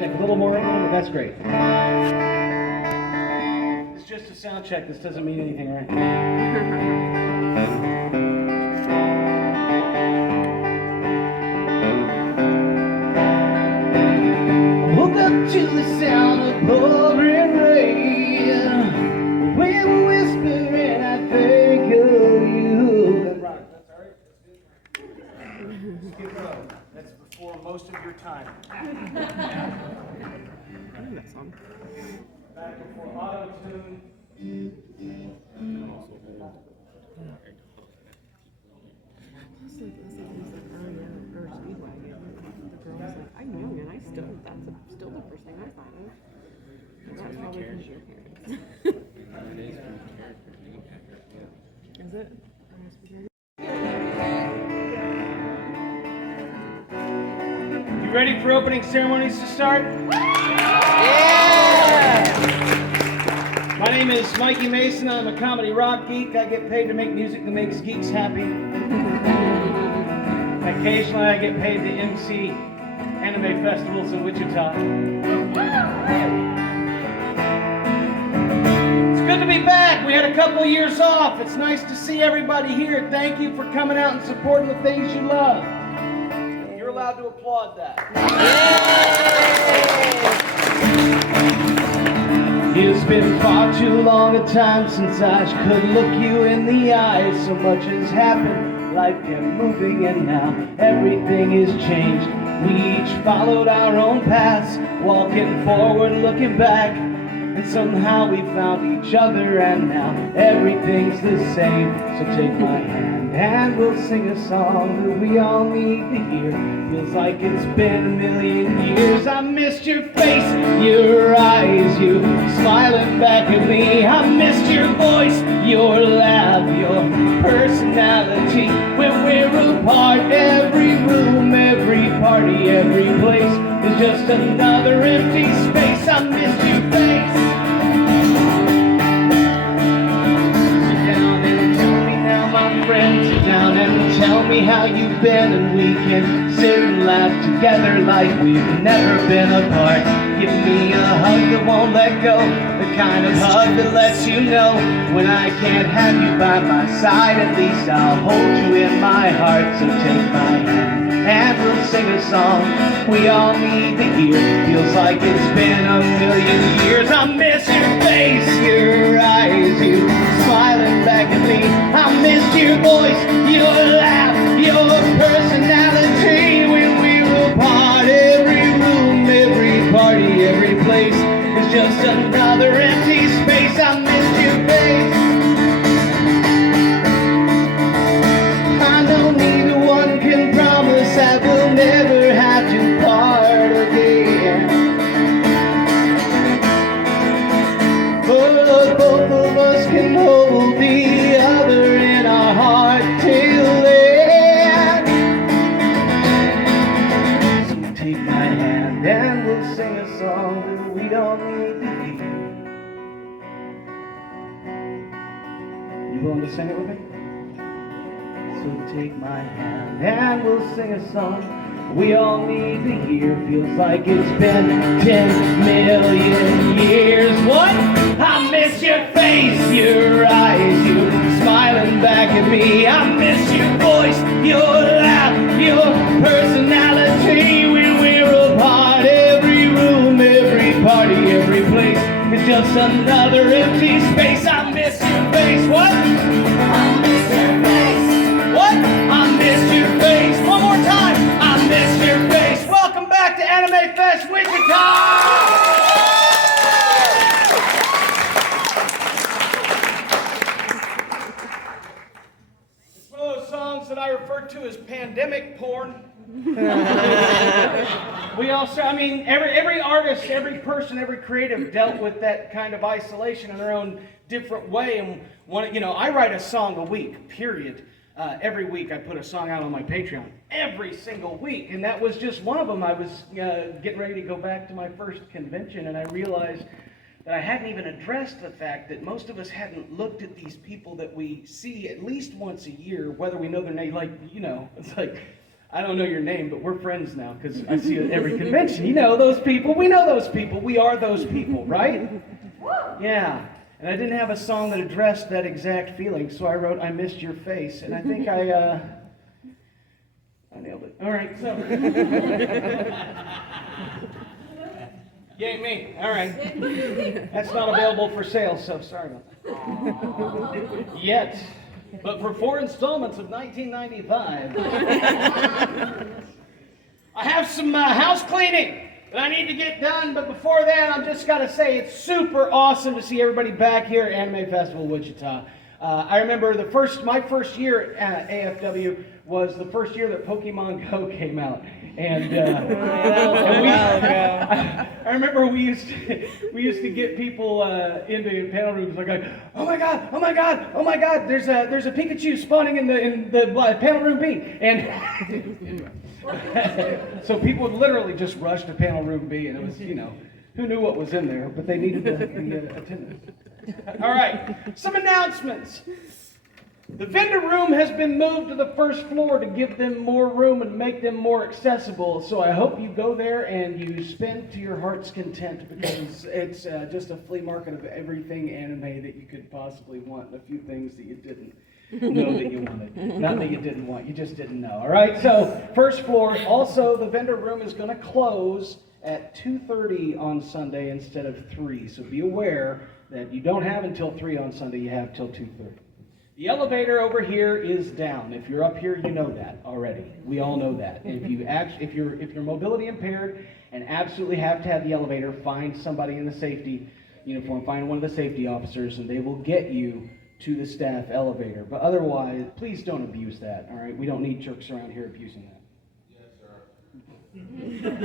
Check a little more, that's great. It's just a sound check, this doesn't mean anything, right? I woke up to the sound of pouring rain. We were whispering, I think of you. That's right, that's all right, that's good. Skid Row. That's before most of your time. I know that song. Back before auto-tune. I'm young and that's still the first thing I thought of. That's probably because your parents. Is it? You ready for opening ceremonies to start? Yeah! My name is Mikey Mason. I'm a comedy rock geek. I get paid to make music that makes geeks happy. Occasionally I get paid to MC anime festivals in Wichita. It's good to be back. We had a couple years off. It's nice to see everybody here. Thank you for coming out and supporting the things you love. You're allowed to applaud that. It's been far too long a time since I could look you in the eyes. So much has happened, life kept moving, and now everything is changed. We each followed our own paths, walking forward, looking back, and somehow we found each other, and now everything's the same. So take my hand and we'll sing a song that we all need to hear. Feels like it's been a million years. I missed your face, your eyes, you smiling back at me. I missed your voice, your laugh, your personality. When we're apart, every room, every party, every place is just another empty space. I missed your face. Sit down and tell me now, my friend. Sit down and tell me how you've been, and we can sit and laugh together like we've never been apart. Give me a hug that won't let go, the kind of hug that lets you know when I can't have you by my side. At least I'll hold you in my heart. So take my hand and we'll sing a song we all need to hear. Feels like it's been a million years. I miss your face, your eyes, you smiling back at me. I miss your voice, your laugh, your personality. When we were apart, every room, every party, every place is just another empty space. I missed your face. I know neither one can promise that we'll never have to part again, but both of us can hold the other in our heart till then. So take my hand and we'll sing a song that we all need to hear. You willing to sing it with me? So take my hand and we'll sing a song we all need to hear. Feels like it's been 10 million years. What? I miss your face, your eyes, you smiling back at me. I miss your voice, your laugh, your personality. When we're apart, every room, every party, every place is just another empty space. I miss your face. What? I miss your face. What? I miss your face. One more time. I miss your face. Welcome back to Anime Fest Wichita. It's one of those songs that I refer to as pandemic porn. We also, I mean, every artist, every person, every creative dealt with that kind of isolation in their own different way. And I write a song a week, period. Every week I put a song out on my Patreon, every single week, and that was just one of them. I was getting ready to go back to my first convention, and I realized that I hadn't even addressed the fact that most of us hadn't looked at these people that we see at least once a year, whether we know their name, it's like, I don't know your name, but we're friends now because I see you at every convention. You know those people. We know those people. We are those people, right? Yeah. And I didn't have a song that addressed that exact feeling, so I wrote "I Missed Your Face," and I think I nailed it. All right, so. Yay me. All right. That's not available for sale, so sorry about that. Yet. But for 4 installments of $19.95. I have some house cleaning that I need to get done, but before that, I'm just got to say it's super awesome to see everybody back here at Anime Festival Wichita. I remember my first year at AFW was the first year that Pokemon Go came out. And, I remember we used to get people into panel rooms like, oh my god, there's a Pikachu spawning in the panel room B, and so people would literally just rush to panel room B, and it was, who knew what was in there, but they needed the attendance. All right, some announcements. The vendor room has been moved to the first floor to give them more room and make them more accessible. So I hope you go there and you spend to your heart's content, because it's just a flea market of everything anime that you could possibly want, and a few things that you didn't know that you wanted. Not that you didn't want, you just didn't know. All right, so first floor. Also, the vendor room is going to close at 2:30 on Sunday instead of 3. So be aware that you don't have until 3 on Sunday, you have till 2:30. The elevator over here is down. If you're up here, you know that already. We all know that. And if you're mobility impaired and absolutely have to have the elevator, find somebody in the safety uniform, find one of the safety officers, and they will get you to the staff elevator. But otherwise, please don't abuse that. All right, we don't need jerks around here abusing that. Yes, sir.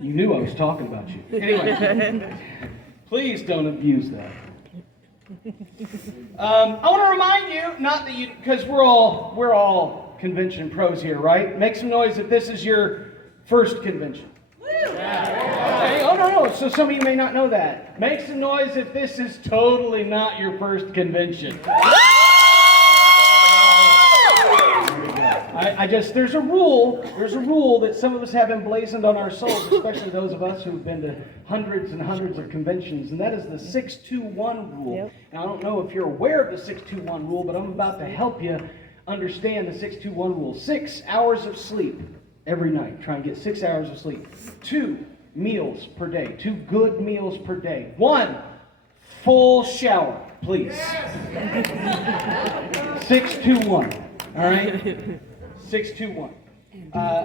You knew I was talking about you. Anyway, please don't abuse that. I want to remind you, not that you, because we're all convention pros here, right? Make some noise if this is your first convention. Okay. Oh no, so some of you may not know that. Make some noise if this is totally not your first convention. There's a rule that some of us have emblazoned on our souls, especially those of us who've been to hundreds and hundreds of conventions, and that is the 621 rule. Yep. Now, I don't know if you're aware of the 621 rule, but I'm about to help you understand the 621 rule. 6 hours of sleep every night. Try and get 6 hours of sleep. 2 meals per day. 2 good meals per day. 1 full shower, please. Yes. 621. All right? 621.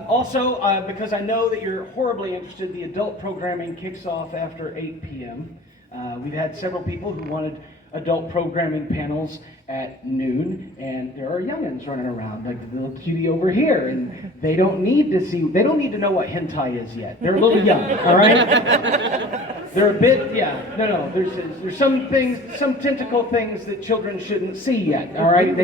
Also, because I know that you're horribly interested, the adult programming kicks off after 8 p.m. We've had several people who wanted adult programming panels at noon, and there are youngins running around, like the little cutie over here, and they don't need to know what hentai is yet. They're a little young, all right? They're a bit, there's some things, some tentacle things that children shouldn't see yet, all right?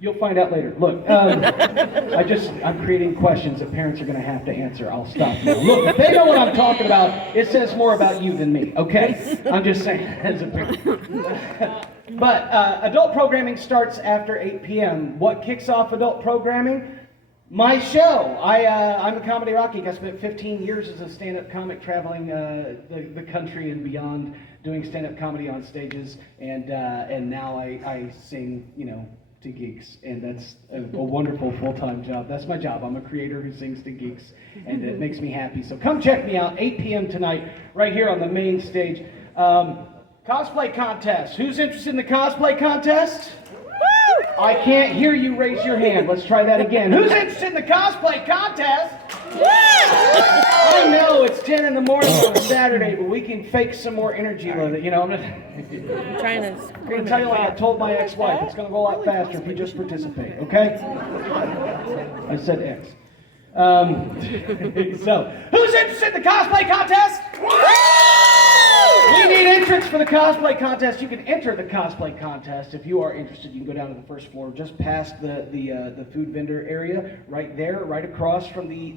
You'll find out later. Look, I'm creating questions that parents are going to have to answer. I'll stop now. Look, if they know what I'm talking about, it says more about you than me, okay? I'm just saying as a parent. But adult programming starts after 8 p.m. What kicks off adult programming? My show. I'm a comedy rock geek. I spent 15 years as a stand-up comic traveling the country and beyond doing stand-up comedy on stages, and now I sing, to geeks, and that's a wonderful full-time job. That's my job. I'm a creator who sings to geeks, and it makes me happy. So come check me out, 8 p.m. tonight, right here on the main stage. Cosplay contest. Who's interested in the cosplay contest? I can't hear you raise your hand. Let's try that again. Who's interested in the cosplay contest? I know it's 10 in the morning on a Saturday, but we can fake some more energy with it. I'm trying to tell you like I told my ex-wife. It's going to go a lot faster if you just participate, okay? I said X. So, who's interested in the cosplay contest? We need entrants for the cosplay contest. You can enter the cosplay contest if you are interested. You can go down to the first floor, just past the food vendor area, right there, right across from the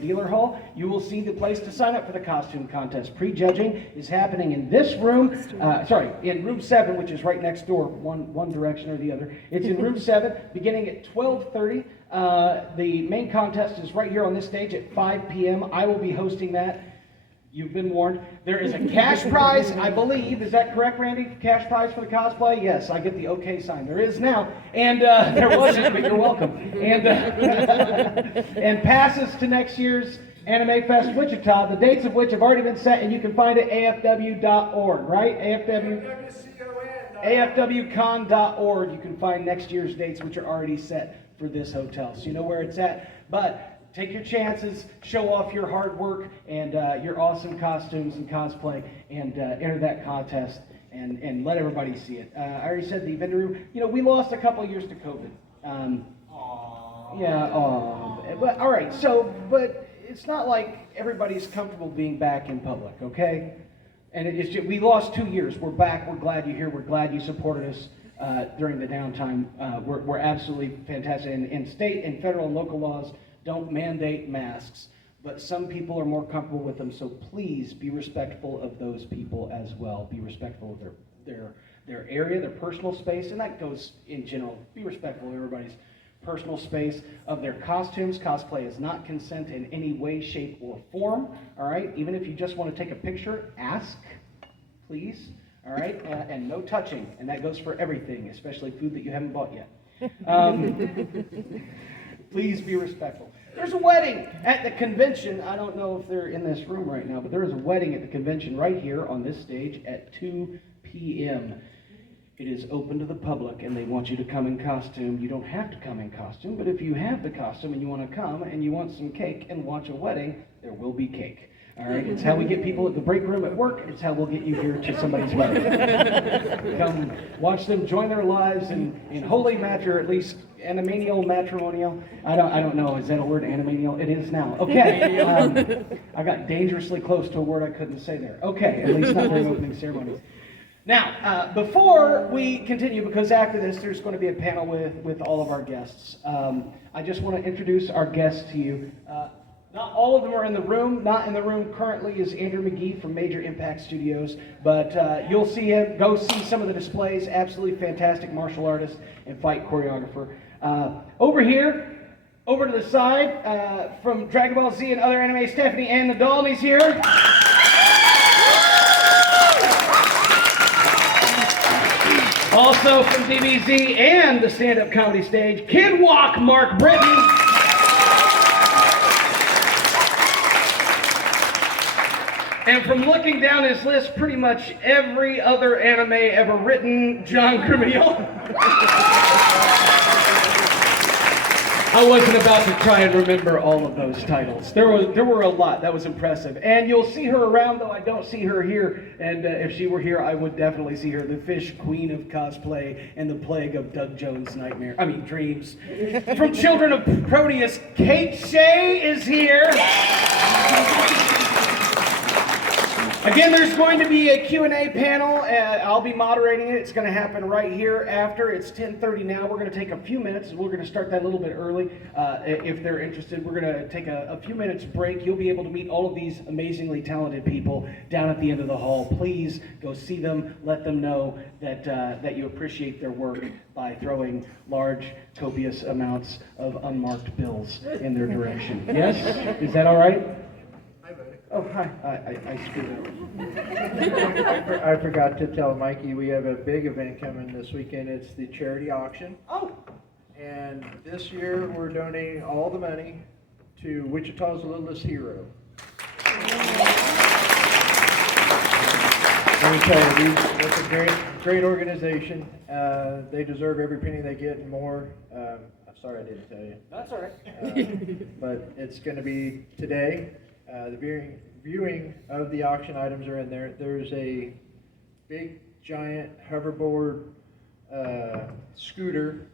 dealer hall. You will see the place to sign up for the costume contest. Prejudging is happening in this room. In room 7, which is right next door, one direction or the other. It's in room 7, beginning at 12:30. The main contest is right here on this stage at 5 p.m. I will be hosting that. You've been warned. There is a cash prize, I believe. Is that correct, Randy? Cash prize for the cosplay? Yes, I get the okay sign. There is now. And there wasn't, but you're welcome. And and passes to next year's Anime Fest Wichita, the dates of which have already been set, and you can find it at afw.org, right? AFWcon.org. You can find next year's dates, which are already set for this hotel. So you know where it's at. But take your chances, show off your hard work and your awesome costumes and cosplay, and enter that contest and let everybody see it. I already said the vendor room. You know, we lost a couple years to COVID. But all right. So, but it's not like everybody's comfortable being back in public, okay? And it's just, we lost 2 years. We're back. We're glad you're here. We're glad you supported us during the downtime. We're absolutely fantastic. And state and federal and local laws don't mandate masks, but some people are more comfortable with them, so please be respectful of those people as well. Be respectful of their area, their personal space, and that goes in general. Be respectful of everybody's personal space, of their costumes. Cosplay is not consent in any way, shape, or form, all right? Even if you just want to take a picture, ask, please, all right? And no touching, and that goes for everything, especially food that you haven't bought yet. Please be respectful. There's a wedding at the convention. I don't know if they're in this room right now, but there is a wedding at the convention right here on this stage at 2 p.m. It is open to the public, and they want you to come in costume. You don't have to come in costume, but if you have the costume and you want to come and you want some cake and watch a wedding, there will be cake. All right, it's how we get people at the break room at work. It's how we'll get you here to somebody's wedding. Come watch them join their lives in holy match, or at least animanial matrimonial. I don't know. Is that a word, animanial? It is now. Okay. I got dangerously close to a word I couldn't say there. Okay, at least not during opening ceremonies. Now, before we continue, because after this there's going to be a panel with all of our guests, I just want to introduce our guests to you. Not all of them are in the room. Not in the room currently is Andrew McGee from Major Impact Studios, but you'll see him. Go see some of the displays. Absolutely fantastic martial artist and fight choreographer. Over here, over to the side, from Dragon Ball Z and other anime, Stephanie Ann Nadal is here. Also from DBZ and the stand-up comedy stage, Kid Walk, Mark Britton. And from looking down his list, pretty much every other anime ever written, John Grimmiel. I wasn't about to try and remember all of those titles. There were a lot. That was impressive. And you'll see her around, though I don't see her here. And if she were here, I would definitely see her. The fish queen of cosplay and the plague of Doug Jones' dreams. From Children of Proteus, Kate Shea is here. Again, there's going to be a Q&A panel. I'll be moderating it. It's going to happen right here after. It's 10:30 now. We're going to take a few minutes. We're going to start that a little bit early. If they're interested, we're going to take a few minutes break. You'll be able to meet all of these amazingly talented people down at the end of the hall. Please go see them. Let them know that you appreciate their work by throwing large, copious amounts of unmarked bills in their direction. Yes? Is that all right? Oh, hi. I screwed up. I forgot to tell Mikey we have a big event coming this weekend. It's the charity auction. Oh. And this year we're donating all the money to Wichita's Littlest Hero. Let me tell you, it's a great organization. They deserve every penny they get and more. I'm sorry I didn't tell you. That's all right. But it's going to be today. The viewing of the auction items are in there. There's a big, giant hoverboard scooter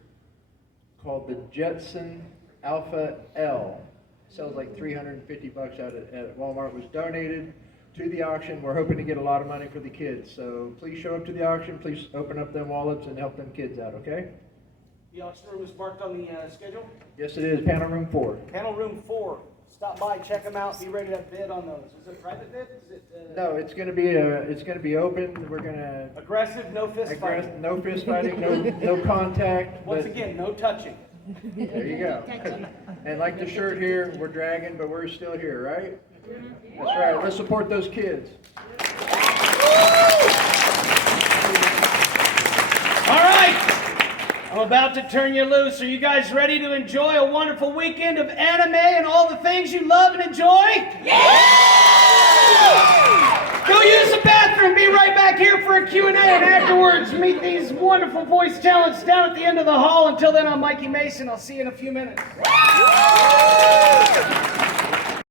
called the Jetson Alpha L. Sells like $350 out at Walmart. Was donated to the auction. We're hoping to get a lot of money for the kids. So please show up to the auction. Please open up them wallets and help them kids out, okay? The auction room is marked on the schedule. Yes, it is. Panel room 4. Panel room 4. Stop by, check them out, be ready to bid on those. Is it private bid? Is it No, it's going to be open. We're going to aggressive, no fist fighting? no fist fighting, no contact. Once but again, no touching. there you go. And like the shirt here, we're dragging, but we're still here, right? That's right. Let's support those kids. All right, I'm about to turn you loose. Are you guys ready to enjoy a wonderful weekend of anime and all the things you love and enjoy? Go use the bathroom. Be right back here for a Q&A, and afterwards meet these wonderful voice talents down at the end of the hall. Until then, I'm Mikey Mason. I'll see you in a few minutes.